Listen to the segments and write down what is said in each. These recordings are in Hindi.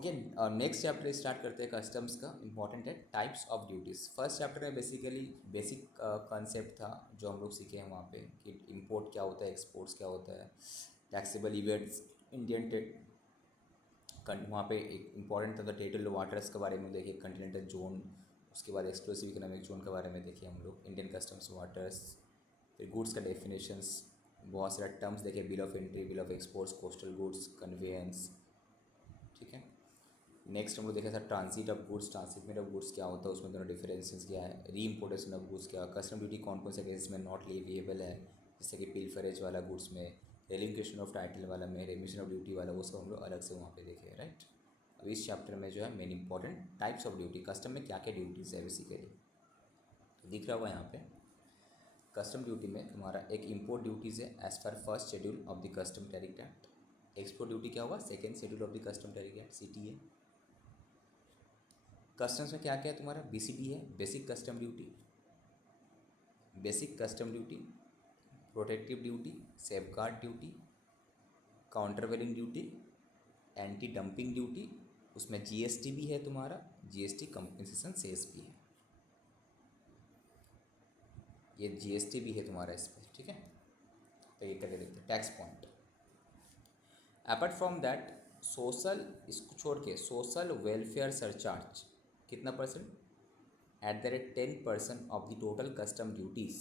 ओके, नेक्स्ट चैप्टर स्टार्ट करते हैं कस्टम्स का। इंपॉर्टेंट है types of duties. First chapter में बेसिकली बेसिक कॉन्सेप्ट था जो हम लोग सीखे हैं वहाँ पे कि इंपोर्ट क्या होता है, एक्सपोर्ट्स क्या होता है, टैक्सेबल इवेंट्स, इंडियन वहाँ पे एक इंपॉर्टेंट था टेरिटोरियल वाटर्स के बारे में देखिए, कॉन्टिनेंटल जोन, उसके बाद एक्सक्लूसिव इकोनॉमिक जोन के बारे में देखिए हम लोग, इंडियन कस्टम्स वाटर्स, फिर गुड्स का डेफिनेशंस, बहुत सारे टर्म्स देखे, bill of entry, bill of exports, coastal goods, conveyance. ठीक है, नेक्स्ट हम लोग देखा था transit of goods, transhipment of goods क्या होता है, उसमें दोनों डिफरेंसेस क्या है, री इम्पोर्टेशन ऑफ गुड्स क्या, कस्टम ड्यूटी कौन कौन से केसेस में नॉट लेविएबल है, जैसे कि पिलफरेज वाला गुड्स में, रेलिंकेशन ऑफ टाइटल वाला में, रेमिशन ऑफ ड्यूटी वाला, वो सब हम लोग अलग से वहाँ पे देखे, राइट। अब इस चैप्टर में जो है main important types of duty, custom में क्या क्या ड्यूटीज़ है बेसिकली, तो दिख रहा होगा यहाँ पे। कस्टम ड्यूटी में तुम्हारा एक इम्पोर्ट ड्यूटीज़ है as per first schedule of the custom tariff act. Export duty क्या होगा, second schedule of the custom tariff act, CTA। Customs में क्या क्या है तुम्हारा, BCD है, basic custom duty, basic custom duty, protective duty, safeguard duty, countervailing duty, anti dumping duty, उसमें GST भी है तुम्हारा, GST कंपनसेशन सेस भी है, ये GST भी है तुम्हारा इस पर, ठीक है। तो ये करके देखते हैं tax point. Apart from that social, इसको छोड़ के सोशल वेलफेयर सरचार्ज कितना percent, at the rate 10% of the total custom duties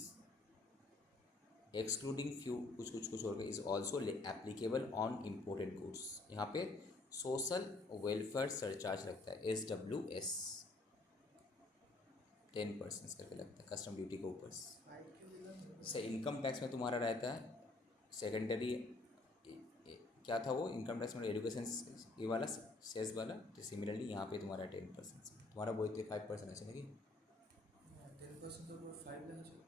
excluding few कुछ छोड़ के is also applicable on imported goods. यहाँ पे सोशल वेलफेयर सरचार्ज लगता है, SWS 10% करके लगता है कस्टम ड्यूटी के ऊपर से। इनकम टैक्स में तुम्हारा रहता है सेकेंडरी, क्या था वो इनकम टैक्स में, एजुकेशन ये वाला सेस वाला, तो सिमिलरली यहाँ पे तुम्हारा 10% तुम्हारा बोलते 5% আছে নাকি 10% তো 5 লেখা ছিল,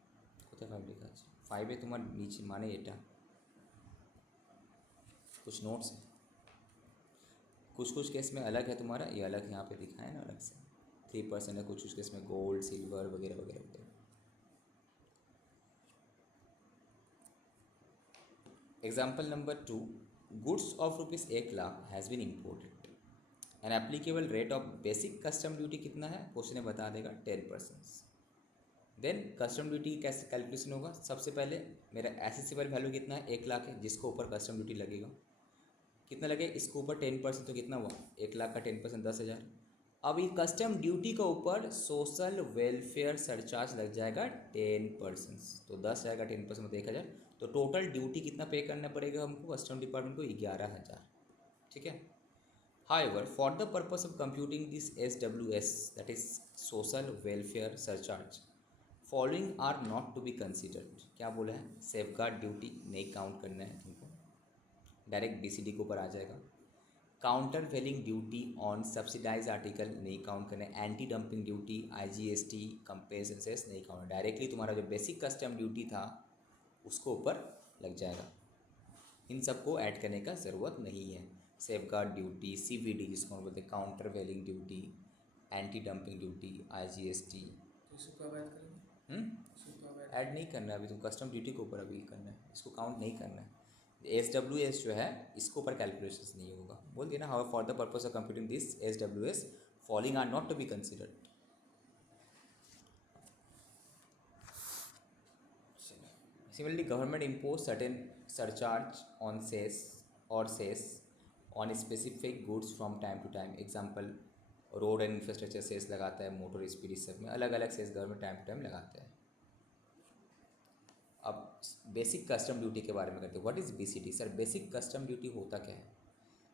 কোথায় 5 লেখা আছে, 5 তোমার নিচে মানে এটা कुछ नोट्स है, कुछ केस में अलग है तुम्हारा, ये अलग यहाँ पे दिखा है ना अलग से, 3% है, कुछ केस में गोल्ड सिल्वर वगैरह वगैरह वगैरह। Example number 2, goods of ₹1,00,000 has been imported, an applicable rate of basic custom duty कितना है, क्वेश्चन में बता देगा 10%। देन कस्टम ड्यूटी कैसे कैलकुलेशन होगा, सबसे पहले मेरा एसेसिबल वैल्यू कितना है, 1,00,000 है, जिसको ऊपर कस्टम ड्यूटी लगेगा, कितना लगे, इसके ऊपर 10%, तो कितना हुआ 1,00,000 का 10% 10,000। अब ये कस्टम ड्यूटी के ऊपर सोशल वेलफेयर सरचार्ज लग जाएगा 10%, तो 10,000 का 10% मतलब 1,000, तो टोटल ड्यूटी कितना पे करना पड़ेगा हमको कस्टम डिपार्टमेंट को, 11,000, ठीक है। However, for the purpose of computing this SWS, that is social welfare surcharge, following are not to be considered। क्या बोला है, सेफगार्ड ड्यूटी नहीं काउंट करना है तुमको, डायरेक्ट BCD के ऊपर आ जाएगा। Countervailing duty on subsidize article नहीं काउंट करना है, anti dumping duty, IGST compensation cess नहीं काउंट, डायरेक्टली तुम्हारा जो बेसिक कस्टम ड्यूटी था उसको ऊपर लग जाएगा, इन सबको ऐड करने का ज़रूरत नहीं है। सेफगार्ड ड्यूटी, CVD जिसको हम बोलते हैं, countervailing duty, anti dumping duty, IGST, तो इसको कब ऐड करेंगे, इसको कब ऐड नहीं करना है अभी, तुम कस्टम ड्यूटी के ऊपर अभी करना है, इसको काउंट नहीं करना है। SWS जो है इसके ऊपर कैलकुलेशन नहीं होगा, बोल दिया ना, how for the purpose of computing this SWS following are not to be considered. Similarly, government impose certain surcharge on cess or cess on specific goods from time to time। Example road and infrastructure cess लगाता है, मोटर स्पीड, इस सब में अलग अलग cess government time to time लगाता है। अब बेसिक कस्टम ड्यूटी के बारे में करते हैं, what is BCD sir, basic custom duty होता क्या है,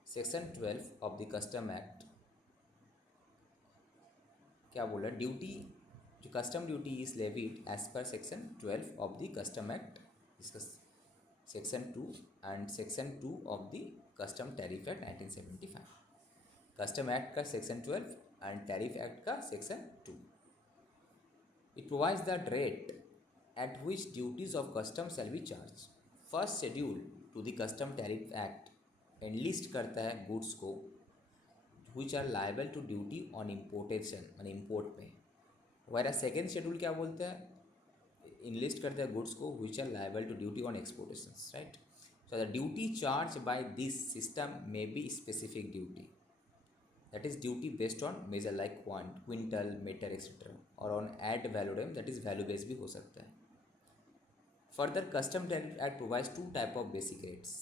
section 12 of the custom act क्या बोला, ड्यूटी जो custom duty is levied as per section 12 of the custom act, इसका section 2 and section 2 of the custom tariff act 1975, custom act का सेक्शन 12 एंड टैरिफ एक्ट का section 2। It provides the rate at which duties of custom shall B charge. First schedule to the custom tariff act enlist करता है गुड्स को which are liable to duty on importation, on import पे, वैरा सेकेंड शेड्यूल क्या बोलता है, इनलिस्ट करता है गुड्स को which are liable to duty on exportations, right। So the duty charged by this system may be specific duty, that is duty based on measure like quintal metre etcetera, और on ad valorem that is value based भी हो सकता है. Further custom tariff act provides two type of basic rates.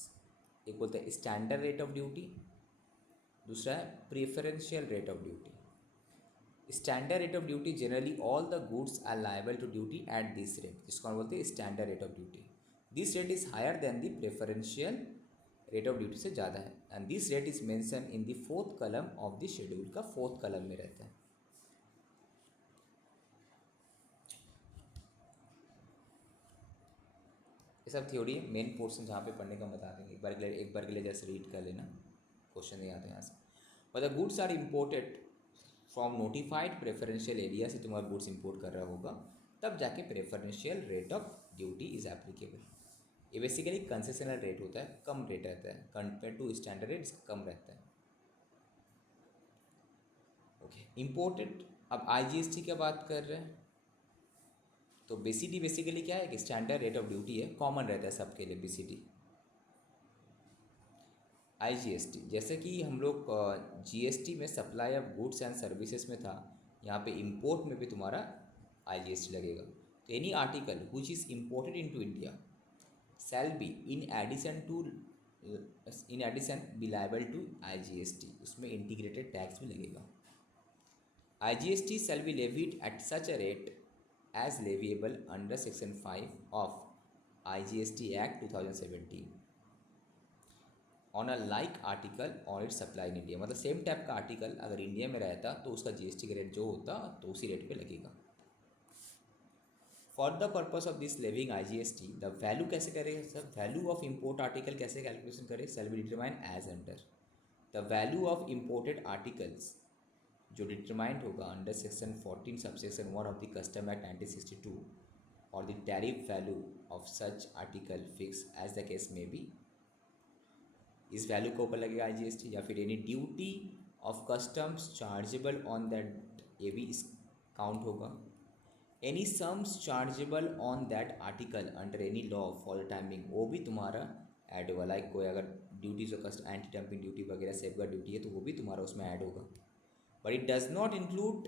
एक बोलते हैं स्टैंडर्ड रेट ऑफ ड्यूटी, दूसरा है preferential rate of duty. Standard rate of duty generally all the goods are liable to duty at this rate, जिसको हम बोलते हैं standard rate of duty. This rate is higher then the preferential rate of duty से ज़्यादा है, and this rate is mention in the fourth कलम ऑफ द शेड्यूल का फोर्थ कलम में रहता है. ये सब थ्योरी है. मेन पोर्शन जहाँ पे पढ़ने का बता देंगे, एक बार के लिए जैसे रीड कर लेना, क्वेश्चन नहीं आते यहाँ से. But the goods are imported from notified preferential area से तुम्हारा गुड्स इंपोर्ट कर रहा होगा, तब जाके preferential rate of duty is applicable. ये बेसिकली कंसेशनल रेट होता है, कम रेट रहता है कंपेयर टू स्टैंडर्ड रेट, कम रहता है. Okay, imported. अब आईजीएसटी की बात कर रहे हैं तो बीसीडी बेसिकली क्या है कि स्टैंडर्ड रेट ऑफ ड्यूटी है, कॉमन रहता है सबके लिए बीसीडी. आईजीएसटी जैसे कि हम लोग जीएसटी में supply of goods and services में था, यहाँ पे इंपोर्ट में भी तुम्हारा आईजीएसटी लगेगा. तो any article which is imported into India shall be in addition be liable to IGST. उसमें इंटीग्रेटेड टैक्स भी लगेगा. IGST shall be levied at such a rate as leviable under section 5 of IGST Act 2017 on a like article on its supply in India. मतलब सेम टाइप का आर्टिकल अगर इंडिया में रहता तो उसका जीएसटी का रेट जो होता तो उसी रेट पे लगेगा. For the purpose of this levying IGST the value कैसे करें sir, value of import article कैसे कैलकुलेशन करें, shall be determine as under. The value of imported articles जो डिटरमाइंड होगा under section 14 subsection 1 of the custom act 1962 और the tariff value of such article fix as the case में बी. इस वैल्यू के ऊपर लगेगा आईजीएसटी, या फिर any duty of customs chargeable on that, ये भी इस काउंट होगा. Any sums chargeable on that article under any law for the timing, वो भी तुम्हारा ऐड होगा. लाइक कोई अगर ड्यूटीज और एंटी डंपिंग ड्यूटी वगैरह सेफगार्ड ड्यूटी है तो वो भी तुम्हारा उसमें ऐड होगा. But it does not include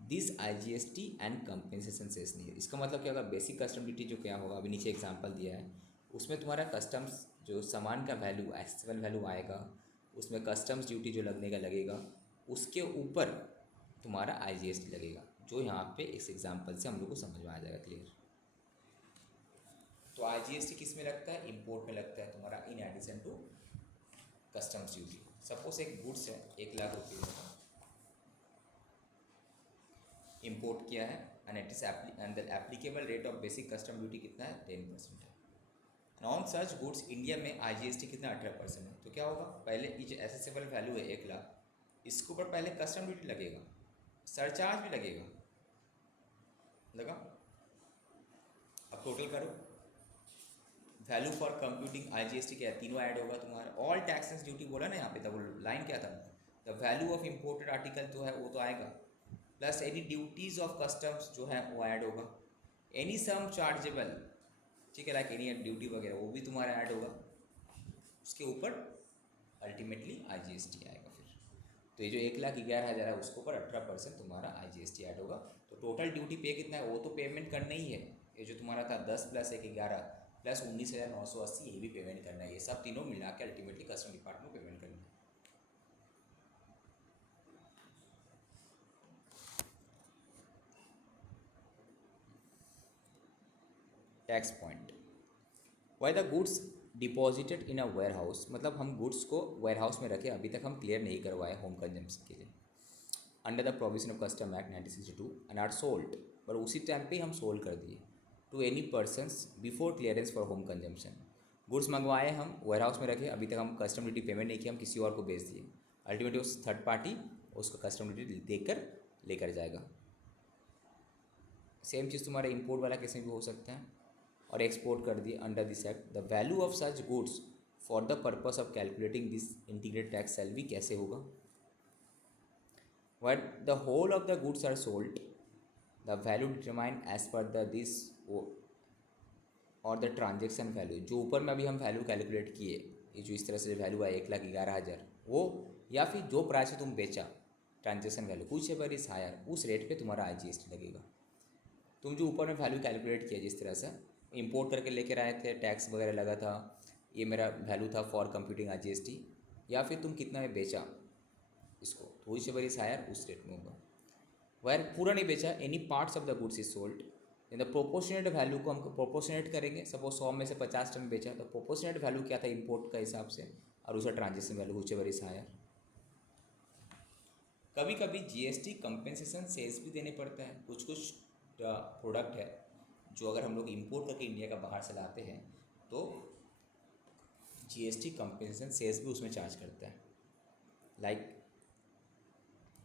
this IGST and compensation cess नहीं है. इसका मतलब क्या होगा, बेसिक कस्टम ड्यूटी जो क्या होगा, अभी नीचे एग्जांपल दिया है, उसमें तुम्हारा कस्टम्स जो सामान का वैल्यू एक्चुअल वैल्यू आएगा, उसमें कस्टम्स ड्यूटी जो लगने का लगेगा, उसके ऊपर तुम्हारा IGST लगेगा, जो यहाँ पे इस एग्जांपल से हम लोग को समझ में आ जाएगा क्लियर. तो IGST किस में लगता है, इम्पोर्ट में लगता है तुम्हारा in addition to customs duty. Suppose एक गुड्स है 1,00,000 रुपये का, इम्पोर्ट किया है and it is and the applicable rate of basic custom duty कितना है, 10% है. And on such goods India में आईजीएसटी कितना 18% है. तो क्या होगा, पहले ये जो एसेसेबल वैल्यू है 1,00,000, इसके ऊपर पहले कस्टम ड्यूटी लगेगा, सरचार्ज भी लगेगा, लगा. अब टोटल करो, वैल्यू फॉर कंप्यूटिंग आईजीएसटी क्या है, तीनों ऐड होगा तुम्हारा. ऑल टैक्सेस ड्यूटी बोला ना यहाँ पे, तब लाइन क्या था, the value of imported article जो है वो तो आएगा, plus any duties of customs जो है वो ऐड होगा. एनी सम चार्जेबल, ठीक है, लाइक एनी ड्यूटी वगैरह वो भी तुम्हारा ऐड होगा. उसके ऊपर अल्टीमेटली आईजीएसटी आएगा. फिर तो ये जो 1,11,000 है उसके ऊपर 18% तुम्हारा आईजीएसटी ऐड होगा. तो टोटल ड्यूटी पे कितना है, वो तो पेमेंट करना ही है. ये जो तुम्हारा था 10 + 1 11 प्लस 19,980, ये भी पेमेंट करना है. ये सब तीनों मिला के अल्टीमेटली कस्टम डिपार्टमेंट को पेमेंट करना है. Tax point, why the goods deposited in a warehouse, मतलब हम गुड्स को वेयर हाउस में रखे, अभी तक हम क्लियर नहीं करवाए होम कंजम्पशन के लिए under the provision of custom act 1962 and are sold, पर उसी टाइम पे हम सोल्ड कर दिए to any persons before clearance for home consumption. Goods मंगवाए हम वेयर हाउस में रखे, अभी तक हम कस्टम ड्यूटी पेमेंट नहीं किया, हम किसी और को बेच दिए, अल्टीमेटली उस थर्ड पार्टी उसका कस्टम ड्यूटी देकर लेकर जाएगा. सेम चीज़ तुम्हारा इम्पोर्ट वाला केस में भी हो सकता है, और एक्सपोर्ट कर दिए under this act. The value of such goods for the purpose of calculating this integrated tax shall be कैसे होगा, but the whole of the goods are sold the value determine as per the this और द ट्रांजेक्शन वैल्यू, जो ऊपर में अभी हम वैल्यू कैलकुलेट किए, ये जो इस तरह से वैल्यू है 1,11,000, वो, या फिर जो प्राइस से तुम बेचा ट्रांजेक्शन वैल्यू कुछ एवर इज हायर, उस रेट पे तुम्हारा IGST लगेगा। तुम जो ऊपर में वैल्यू कैलकुलेट किया जिस तरह से इंपोर्ट करके लेकर आए थे, टैक्स वगैरह लगा था, ये मेरा वैल्यू था फॉर कंप्यूटिंग IGST, या फिर तुम कितना में बेचा इसको, तो विच एवर इज हायर उस रेट में होगा। वायर पूरा नहीं बेचा, any parts of the goods is sold, in the proportionate value को हम प्रोपोर्शनेट करेंगे। सपोज 100 में से 50 टन बेचा, तो प्रोपोर्शनेट वैल्यू क्या था इंपोर्ट का हिसाब से, और उसका transaction value whichever is higher. कभी कभी GST कंपेंसेशन सेल्स भी देने पड़ता है। कुछ कुछ प्रोडक्ट है जो अगर हम लोग इंपोर्ट करके इंडिया का बाहर से लाते हैं तो GST कंपेंसेशन सेल्स भी उसमें चार्ज करता है। Like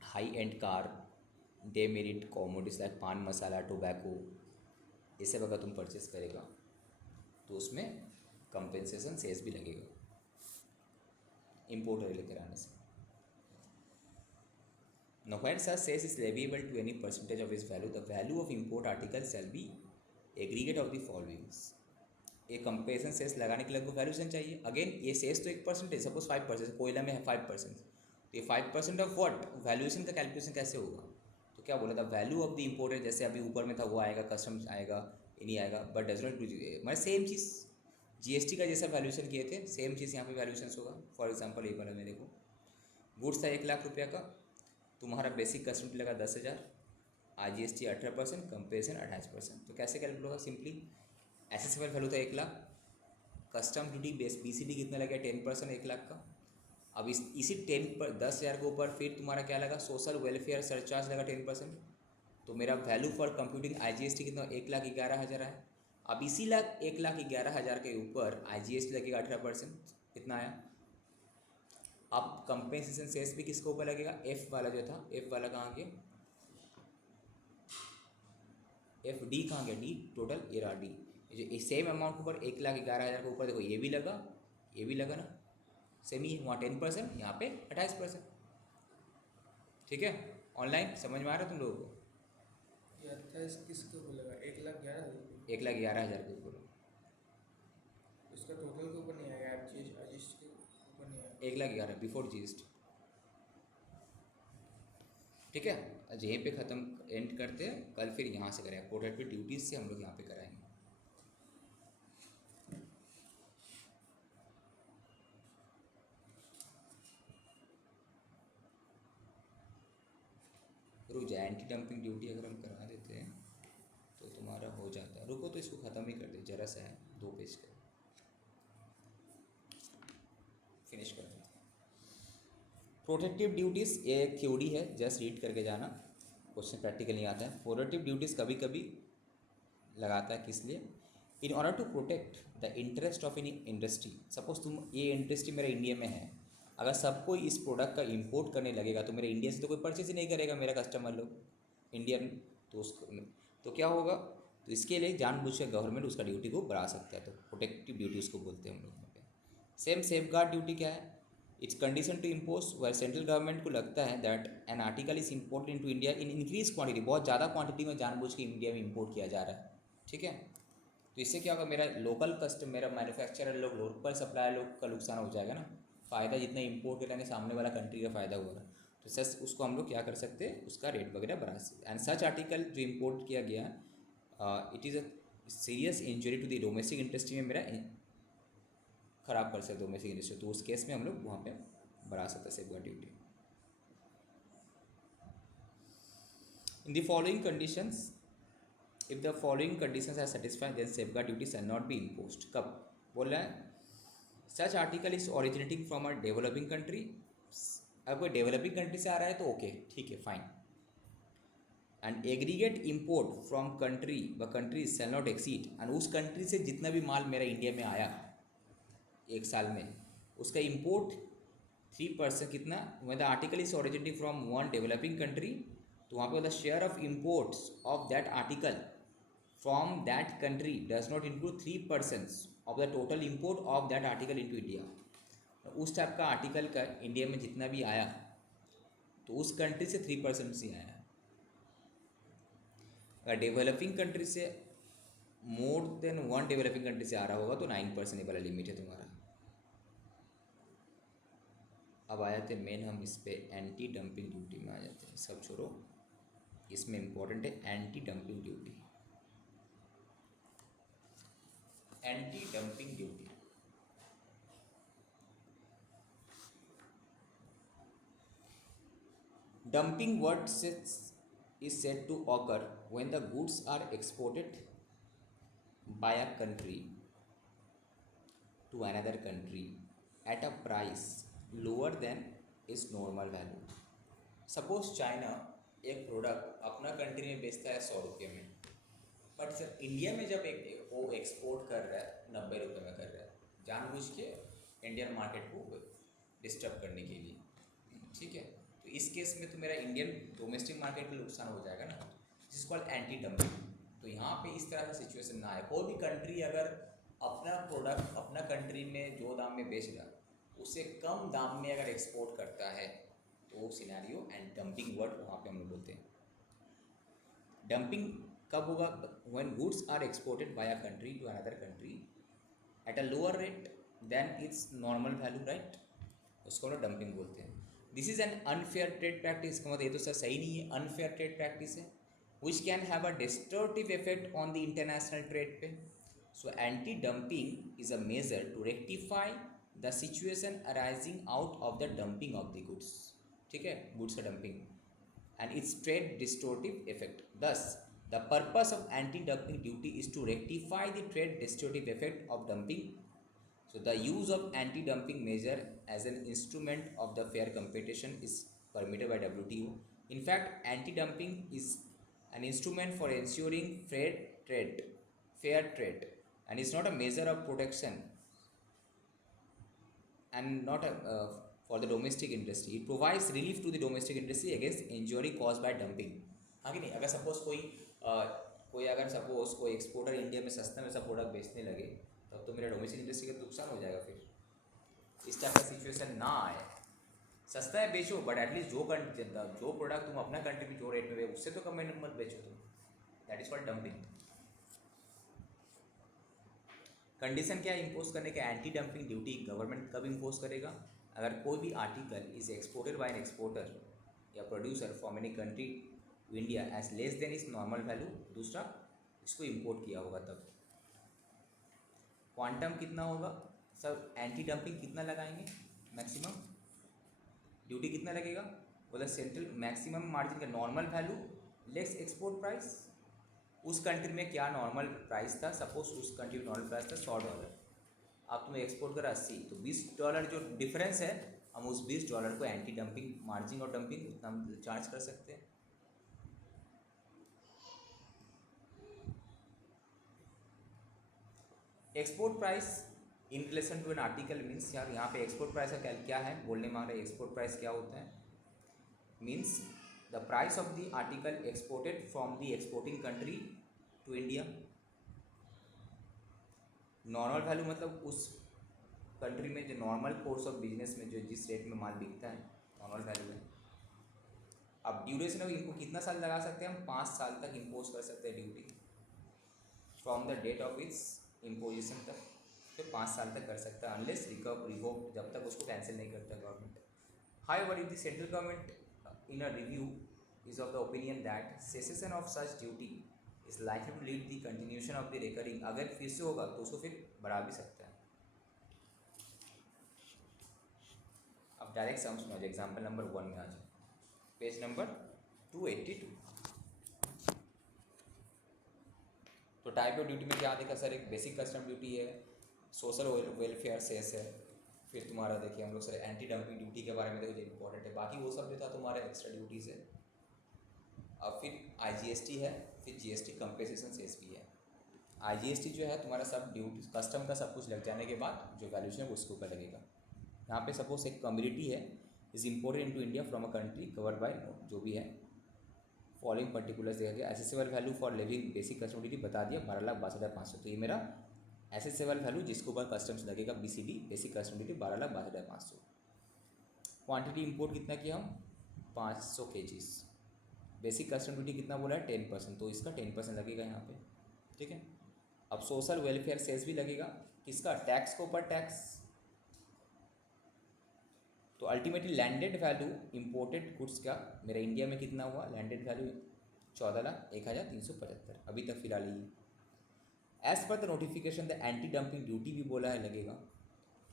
high end car, demerit commodities like pan masala, tobacco, ये सब अगर तुम परचेस करेगा तो उसमें कंपेंसेशन सेल्स भी लगेगा इंपोर्टर लेकर आने से। Now when such sales is leviable to any percentage of its value, the value of import article shall be aggregate of the following। ये कंपेरिजन सेल्स लगाने के लिए आपको वैल्यूशन चाहिए। अगेन ये सेल्स तो 1% है, सपोज 5%, कोयला में है 5%, तो ये 5% ऑफ व्हाट, वैल्यूएशन का कैलकुलेशन कैसे होगा। तो क्या बोला था, वैल्यू ऑफ द इम्पोर्टेड, जैसे अभी ऊपर में था वो आएगा, कस्टम्स आएगा, ये नहीं आएगा, बट डज नॉट मतलब सेम चीज़ GST का जैसा वैल्यूएशन किए थे सेम चीज़ यहाँ पे वैल्यूएशन होगा। फॉर एग्जाम्पल ये वाला में देखो, गुड्स था 1 लाख रुपये का, तुम्हारा बेसिक कस्टम लगा 10,000, IGST 18%, कंपेरिजन 28%। तो कैसे कैलकुलेट होगा, सिंपली एसेसेबल वैल्यू था 1 lakh, custom duty base BCD कितना लगा 10% 1 लाख का। अब इसी 10,000 के ऊपर फिर तुम्हारा क्या लगा, सोशल वेलफेयर सरचार्ज लगा 10%, तो मेरा वैल्यू फॉर कंप्यूटिंग IGST कितना 1,11,000 है। अब इसी 1,11,000 के ऊपर IGST लगेगा 18%, कितना आया। अब कंपेंसेशन सेल्स भी किसके ऊपर लगेगा, F वाला जो था, F वाला कहाँ गया, FD कहाँ गया, D टोटल एरा D, जो सेम अमाउंट के ऊपर 1,11,000 के ऊपर देखो ये भी लगा ना, सेम ही वहाँ 10%, यहाँ पे 28%। ठीक है, ऑनलाइन समझ में आ रहा है तुम लोगों को। ये 28 किसके ऊपर लगा, 1,11,000 1,11,000 के ऊपर, उसका टोटल के ऊपर नहीं आएगा, IGST के ऊपर नहीं आएगा। 1,11,000 बिफोर GST। ठीक है, आज यहीं पे ख़त्म एंड करते हैं, कल फिर यहाँ से करेंगे प्रोडक्टिव ड्यूटीज़ से हम लोग यहाँ पे कराएंगे। रुक जाए, एंटी डंपिंग ड्यूटी अगर हम करा देते हैं तो तुम्हारा हो जाता है। रुको तो इसको ख़त्म ही कर दे, जरा सा है 2 पेज का, फिनिश कर देते हैं। प्रोटेक्टिव ड्यूटीज़ ये थ्योरी है, जस्ट रीड करके जाना, क्वेश्चन प्रैक्टिकल नहीं आता है। प्रोटेक्टिव ड्यूटीज़ कभी कभी लगाता है किस लिए, in order to protect the interest of any industry. Suppose तुम ये इंडस्ट्री मेरा इंडिया में है, अगर सबको इस प्रोडक्ट का इंपोर्ट करने लगेगा तो मेरे इंडिया से तो कोई परचेज ही नहीं करेगा मेरा कस्टमर लोग इंडियन, तो उसको तो क्या होगा, तो इसके लिए जानबूझ के गवर्नमेंट उसका ड्यूटी को बढ़ा सकता है, तो प्रोटेक्टिव ड्यूटी उसको बोलते हैं हम लोग यहाँ पे। सेम सेफ गार्ड ड्यूटी क्या है, it's condition to impose where central government को लगता है that an article is imported into India in increase quantity, बहुत ज़्यादा क्वांटिटी में जानबूझ के इंडिया में इंपोर्ट किया जा रहा है। ठीक है, तो इससे क्या होगा, मेरा लोकल कस्टम, मेरा मैन्युफैक्चरर लोग, लोकल सप्लायर लोग का नुकसान हो जाएगा ना, फ़ायदा जितना इंपोर्ट करेंगे सामने वाला कंट्री का फ़ायदा होगा, तो सच उसको हम लोग क्या कर सकते हैं, उसका रेट वगैरह बढ़ा सकते। एंड सच आर्टिकल जो इम्पोर्ट किया गया, it is a serious injury to the domestic industry में मेरा ख़राब कर सकते डोमेस्टिक इंडस्ट्री, तो उस केस में हम लोग वहाँ पे बढ़ा सकते हैं safeguard duty. In the following conditions, if the following conditions are satisfied then safeguard duty shall not be imposed. कब बोल रहा है, such article is originating from a developing country, अगर कोई डेवलपिंग कंट्री से आ रहा है तो ओके, ठीक है, fine. And aggregate import from country व countries shall not exceed, and उस कंट्री से जितना भी माल मेरा इंडिया में आया 1 साल में, उसका इम्पोर्ट 3% कितना, when the article is originating from one developing country, तो वहाँ पे the share of imports of that article from that country does not include 3% of the total import of that article into India। उस टाइप का आर्टिकल का इंडिया में जितना भी आया तो उस कंट्री से 3% से आया। अगर डेवलपिंग कंट्री से मोर देन 1 डेवलपिंग कंट्री से आ रहा होगा तो 9% वाला लिमिट है तुम्हारा। अब आ जाते मेन, हम इस पे एंटी डंपिंग ड्यूटी में आ जाते हैं। सब छोड़ो, इसमें इंपॉर्टेंट है anti dumping duty. Anti dumping duty, dumping what is said to occur when the goods are exported by a country to another country at a price lower than its normal value. Suppose China एक प्रोडक्ट अपना कंट्री में बेचता है 100 रुपये में, बट सर इंडिया में जब एक वो एक्सपोर्ट कर रहा है 90 रुपये में कर रहा है, जानबूझ के इंडियन मार्केट को डिस्टर्ब करने के लिए, ठीक है। तो इस केस में तो मेरा इंडियन डोमेस्टिक मार्केट में नुकसान हो जाएगा ना, this is called anti dumping. तो यहाँ पे इस तरह का सिचुएशन ना आए। कोई भी कंट्री अगर अपना प्रोडक्ट अपना कंट्री में जो दाम में बेच रहा उससे कम दाम में अगर एक्सपोर्ट करता है तो वो सिनेरियो एंड डंपिंग वर्ड वहाँ पे हम लोग बोलते हैं। डंपिंग कब होगा? When goods are exported by a country to another country at a lower rate than its normal value, right, उसको लोग डंपिंग बोलते हैं। This is an unfair trade practice. का मतलब ये तो सर सही नहीं है, अनफेयर ट्रेड प्रैक्टिस है which can have a distortive effect on the international trade पे। So anti dumping is a measure to rectify the situation arising out of the dumping of the goods, ठीक है, गुड्स का dumping and its trade distortive effect. Thus, the purpose of anti-dumping duty is to rectify the trade distortive effect of dumping. So, the use of anti-dumping measure as an instrument of the fair competition is permitted by WTO. In fact, anti-dumping is an instrument for ensuring fair trade, and is not a measure of protection and not for the domestic industry. It provides relief to the domestic industry against injury caused by dumping. हाँ कि नहीं? अगर सपोज कोई अगर सपोज कोई एक्सपोर्टर इंडिया में सस्ता में सब प्रोडक्ट बेचने लगे, तब तो मेरा डोमेस्टिक इंडस्ट्री का नुकसान हो जाएगा। फिर इस टाइप का सिचुएशन ना आए। सस्ता है बेचो, बट एटलीस्ट जो प्रोडक्ट तुम अपना कंट्री में जो रेट में उससे तो कम में मत बेचो तुम। That is called dumping. Condition क्या है इम्पोज करने का? एंटी डंपिंग ड्यूटी गवर्नमेंट कब इम्पोज करेगा? अगर कोई भी article is exported by an exporter या producer from any country to India as less than is normal value, दूसरा इसको इम्पोर्ट किया होगा तब। क्वांटम कितना होगा सर? एंटी डंपिंग कितना लगाएंगे? मैक्सिमम ड्यूटी कितना लगेगा? बोला सेंट्रल मैक्सिमम मार्जिन का normal value less export price. उस कंट्री में क्या नॉर्मल प्राइस था? सपोज उस कंट्री में नॉर्मल प्राइस था $100, अब तुम्हें एक्सपोर्ट करा 80, तो $20 जो डिफरेंस है हम उस $20 को एंटी डंपिंग मार्जिन और डंपिंग उतना हम चार्ज कर सकते हैं। Export price in relation to an article means, यार यहाँ पे एक्सपोर्ट प्राइस का क्या है बोलने मांग रहे? एक्सपोर्ट प्राइस क्या होता है? Means the price of the article exported from the exporting country to India. Normal value मतलब उस कंट्री में जो नॉर्मल कोर्स ऑफ बिजनेस में जो जिस रेट में माल बिकता है, नॉर्मल वैल्यू है। अब ड्यूरेशन ऑफ इनको कितना साल लगा सकते हैं हम? 5 साल तक इम्पोज कर सकते हैं duty from the date of its imposition तक, फिर 5 साल तक कर सकता है अनलेस रिवोक, जब तक उसको कैंसिल नहीं करता government. However if the central government in a review is of the opinion that cessation of such duty is likely to lead the continuation of the recurring, अगर फिर से होगा तो उसको फिर बढ़ा भी सकता है। अब डायरेक्ट सम समझो, एग्जाम्पल नंबर 1 में आ जाए, पेज नंबर 282। तो टाइप ऑफ ड्यूटी में क्या देखा सर? एक बेसिक कस्टम ड्यूटी है, सोशल वेलफेयर सेस है, फिर तुम्हारा देखिए हम लोग सर एंटी डंपिंग ड्यूटी के बारे में देखो जो इंपॉर्टेंट है, बाकी वो सब जो था तुम्हारे एक्स्ट्रा ड्यूटीज़ है। अब फिर IGST है, फिर GST कंपेंसेशन सेस भी है। IGST जो है तुम्हारा सब ड्यूटी कस्टम का सब कुछ लग जाने के बाद जो वैल्यूशन है वो उसके ऊपर लगेगा। यहाँ पे सपोज एक कम्युनिटी है is imported into India from a country covered by जो भी है फॉलोइंग पर्टिकुलर्स देखा गया। Assessable value for living basic custom duty बता दिया 12,62,500, तो ये मेरा एसेसेबल वैल्यू जिसके ऊपर कस्टम्स लगेगा BCD basic custom duty 12,62,500। Quantity import कितना किया हम? 500 kgs। बेसिक कस्टम ड्यूटी कितना बोला है? 10%, तो इसका 10% लगेगा यहाँ पे, ठीक है। अब सोशल वेलफेयर सेस भी लगेगा, किसका? टैक्स के ऊपर टैक्स, तो ultimately landed value imported goods का मेरा इंडिया में कितना हुआ, लैंडेड वैल्यू 14,01,375 अभी तक फिलहाल ही। As per the notification the anti dumping duty भी बोला है लगेगा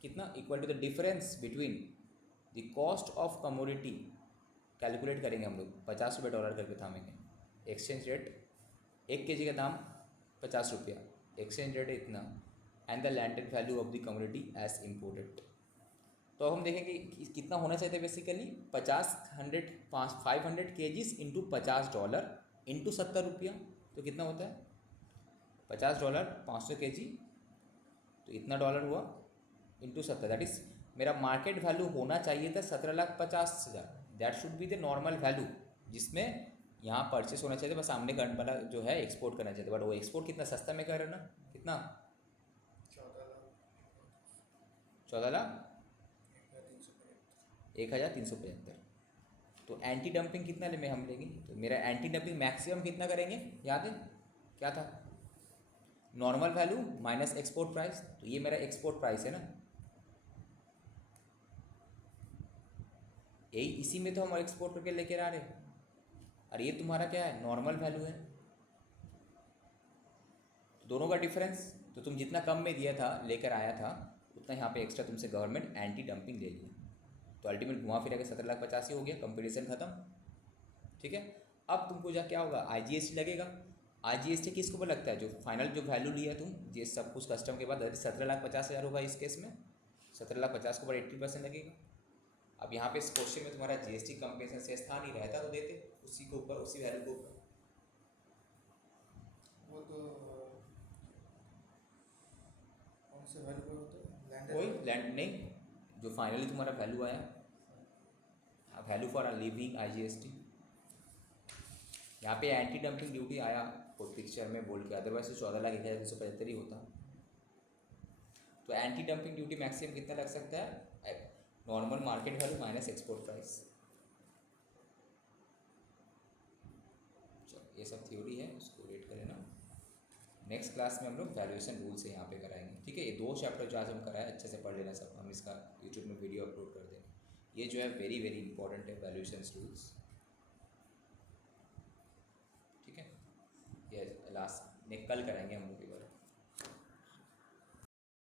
कितना, equal to the difference between the cost of commodity, calculate करेंगे हम लोग $50 करके थामेंगे, एक्सचेंज रेट 1 kg का दाम ₹50, एक्सचेंज रेट इतना, and the landed value of the commodity as imported. तो हम देखेंगे कि कितना होना चाहिए बेसिकली 500 kgs इंटू $50 इंटू ₹70, तो कितना होता है $50 500 kg, तो इतना डॉलर हुआ इंटू 70, दैट इज मेरा मार्केट वैल्यू होना चाहिए था 17,50,000, that should be the normal value जिसमें यहाँ परचेस होना चाहिए, बस सामने करने वाला जो है एक्सपोर्ट करना चाहिए, बट वो एक्सपोर्ट कितना सस्ता में कर रहे ना, कितना 14,01,375। तो एंटी डंपिंग कितना ले में हम लेंगे, तो मेरा एंटी डंपिंग मैक्सिमम कितना करेंगे, याद है क्या था, normal value minus export price, तो ये मेरा एक्सपोर्ट प्राइस है ना, यही इसी में तो हम एक्सपोर्ट करके लेकर आ रहे हैं, और ये तुम्हारा क्या है नॉर्मल वैल्यू है, तो दोनों का डिफरेंस, तो तुम जितना कम में दिया था लेकर आया था उतना यहाँ पे एक्स्ट्रा तुमसे गवर्नमेंट एंटी डंपिंग ले लिया, तो अल्टीमेट घुमा फिरा के 17,85,000 हो गया, कंपटीशन खत्म, ठीक है। अब तुमको जा क्या होगा, IGST लगेगा, IGST किसको पर लगता है, जो फाइनल जो वैल्यू लिया तुम, ये सब कुछ कस्टम के बाद 17,50,000 होगा इस केस में, 17,50,000 के ऊपर 80% लगेगा। अब यहाँ पे इस क्वेश्चन में तुम्हारा GST कंपटीशन से स्थान ही रहता तो देते उसी के ऊपर, उसी वैल्यू के ऊपर। वो तो कौन से वैल्यू पर होता है, लैंडेड कोई लैंड नहीं, जो फाइनली तुम्हारा वैल्यू आया, value for a living IGST, यहाँ पे एंटी डंपिंग ड्यूटी आया कोई पिक्चर में बोल के, अदरवाइज तो 14,01,375 ही होता। तो एंटी डंपिंग ड्यूटी मैक्सिमम कितना लग सकता है, normal market value minus export price. चलो ये सब थ्योरी है, उसको रेट कर लेना, नेक्स्ट क्लास में हम लोग वैल्यूएशन रूल से यहाँ पे कराएंगे, ठीक है। ये 2 चैप्टर जो आज हम कराए अच्छे से पढ़ लेना सब, हम इसका यूट्यूब में वीडियो अपलोड कर देंगे, ये जो है वेरी वेरी इंपॉर्टेंट है वैल्यूएशन रूल्स, ठीक है। ये लास्ट कल कराएंगे हम लोग।